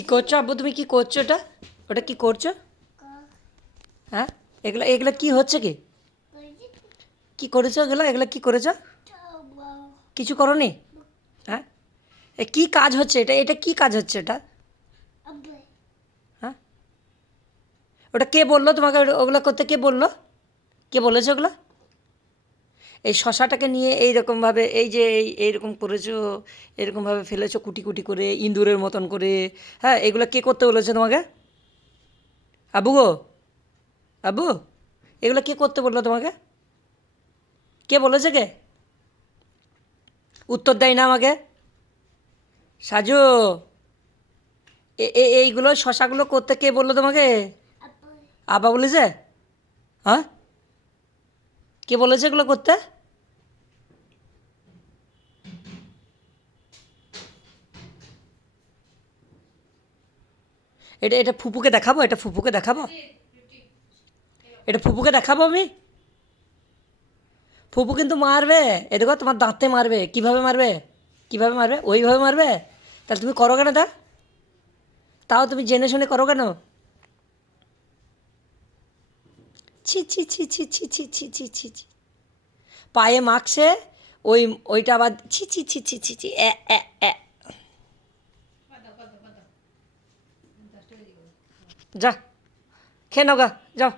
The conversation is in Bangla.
কি করছো আব্বু, তুমি কি করছো? ওটা ওটা কি করছো? হ্যাঁ, এগুলো এগুলো কি হচ্ছে? কি কি করেছো? এগুলো এগুলো কি করেছো? কিছু করোনি? হ্যাঁ, এ কি কাজ হচ্ছে? এটা এটা কি কাজ হচ্ছে এটা? হ্যাঁ, ওটা কে বললো তোমাকে? ওগুলো করতে কে বললো? কে বলেছে ওগুলো? এই শশাটাকে নিয়ে এইরকমভাবে এই যে এইরকম করেছো, এরকমভাবে ফেলেছো কুটি কুটি করে ইঁদুরের মতন করে। হ্যাঁ, এগুলো কে করতে বলেছে তোমাকে? আব্বু গো, আব্বু, এগুলো কে করতে বললো তোমাকে? কে বলেছে? কে উত্তর দেয় না আমাকে? সাজু, এইগুলো শশাগুলো করতে কে বললো তোমাকে? আব্বা বলেছে? হ্যাঁ, কে বলেছে এগুলো করতে? এটা এটা ফুপুকে দেখাবো? এটা ফুপুকে দেখাবো? এটা ফুপুকে দেখাবো আমি? ফুপু কিন্তু মারবে। এ দেখো, তোমার দাঁতে মারবে। কিভাবে মারবে? কিভাবে মারবে? ওইভাবে মারবে? তাহলে তুমি করো কেন তা? তাও তুমি জেনে শুনে করো কেন? ছি ছি ছি ছি ছি ছি ছি ছি ছি ছি। পায়ে মাখছে, ওই ওইটা আবার ছি ছি ছি ছি ছি ছি এ এ এ। যা, খেয়ে নাও গা, যাও।